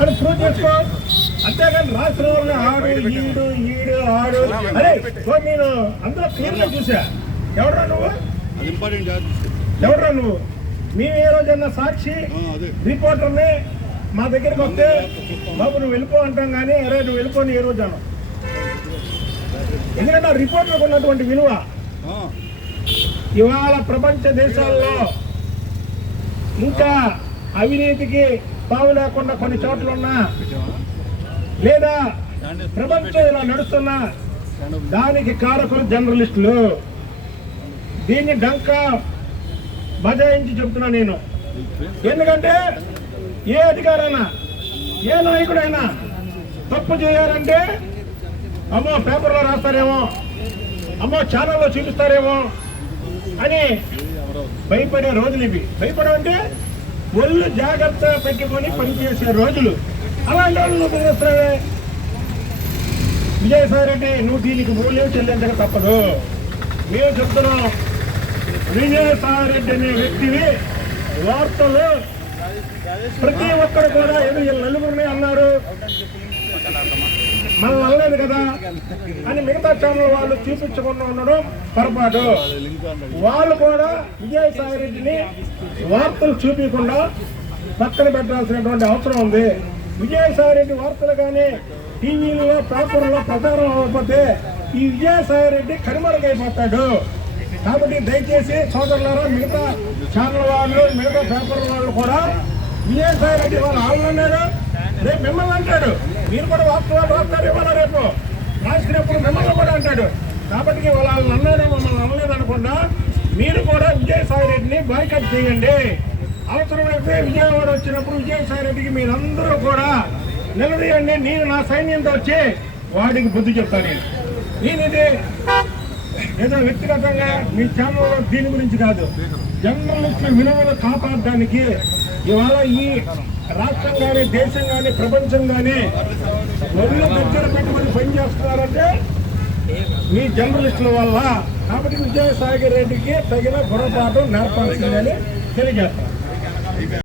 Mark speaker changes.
Speaker 1: అని ప్రూవ్ చేసుకో. అంతేగాని వాళ్ళని ఆడు ఈడు ఈడు ఆడు. అరే నేను అందులో క్లియర్గా చూసా ఎవడరా నువ్వు? ఎవడరా నువ్వు? మేము ఏ రోజన్నా సాక్షి?
Speaker 2: అదే.
Speaker 1: రిపోర్టర్ని మా దగ్గరికి వస్తే బాబు నువ్వు వెళ్ళిపో అంటాం కానీ అరే నువ్వు వెళ్ళిపోని ఏ రోజు అన్నావు. ఎందుకంటే ఆ రిపోర్టర్లకు ఉన్నటువంటి విలువ. ఇవాళ ప్రపంచ దేశాల్లో ఇంకా అవినీతికి తావు లేకుండా కొన్ని చోట్ల ఉన్నా లేదా ప్రపంచం ఇలా నడుస్తున్నా దానికి కారకులు జర్నలిస్టులు. దీన్ని డంకా బజాయించి చెప్తున్నా నేను. ఎందుకంటే ఏ అధికారైనా ఏ నాయకుడైనా తప్పు చేయాలంటే అమ్మో పేపర్లో రాస్తారేమో అమ్మో ఛానల్లో చూపిస్తారేమో అని భయపడే రోజులు ఇవి. భయపడమంటే ఒళ్ళు జాగ్రత్త పెట్టుకొని పనిచేసే రోజులు. అలాంటి వాళ్ళు నువ్వు విజయసాయి రెడ్డి నువ్వు దీనికి మూల్యం చెల్లించక తప్పదు. మేము చెప్తున్నాం విజయసాయి రెడ్డి అనే వ్యక్తివి వార్తలు ప్రతి ఒక్కరు కూడా ఏదో నలుగురిని అన్నారు. మనం అనలేదు కదా అని మిగతా ఛానల్ వాళ్ళు చూపించకుండా ఉండడం పొరపాటు. వాళ్ళు కూడా విజయసాయి రెడ్డిని వార్తలు చూపించకుండా పక్కన పెట్టాల్సినటువంటి అవసరం ఉంది. విజయసాయి రెడ్డి వార్తలు కానీ టీవీలో పేపర్లో ప్రచారం అవ్వకపోతే ఈ విజయసాయి రెడ్డి కనుమరుగైపోతాడు. కాబట్టి దయచేసి సోదరులారా మిగతా ఛానల్ వాళ్ళు మిగతా పేపర్ వాళ్ళు కూడా విజయసాయి రెడ్డి వాళ్ళు ఆళ్ళు రేపు మిమ్మల్ని అంటాడు. మీరు కూడా వాస్తవాలు రాస్తారు ఇవాళ రేపు? రాసినప్పుడు మిమ్మల్ని కూడా అంటాడు. కాబట్టి వాళ్ళు అన్నారే మమ్మల్ని అనలేదు అనకుండా మీరు కూడా విజయసాయి రెడ్డిని బాయ్కట్ చేయండి. అవసరమైతే విజయవాడ వచ్చినప్పుడు విజయసాయి రెడ్డికి మీరందరూ కూడా నిలదీయండి. నేను నా సైన్యంతో వచ్చి వాడికి బుద్ధి చెప్తాను నేను. నేను ఇది ఏదో వ్యక్తిగతంగా మీ ఛానల్లో దీని గురించి కాదు. జర్నలిస్టుల విలువలు కాపాడడానికి ఇవాళ ఈ రాష్ట్రం కానీ దేశం కానీ ప్రపంచం కానీ ఒళ్ళు దగ్గర పెట్టుకొని పనిచేస్తున్నారంటే మీ జర్నలిస్టుల వల్ల. కాబట్టి విజయసాగర్ రెడ్డికి తగిన పొరపాటు నేర్పాల్సిందని తెలియజేస్తారు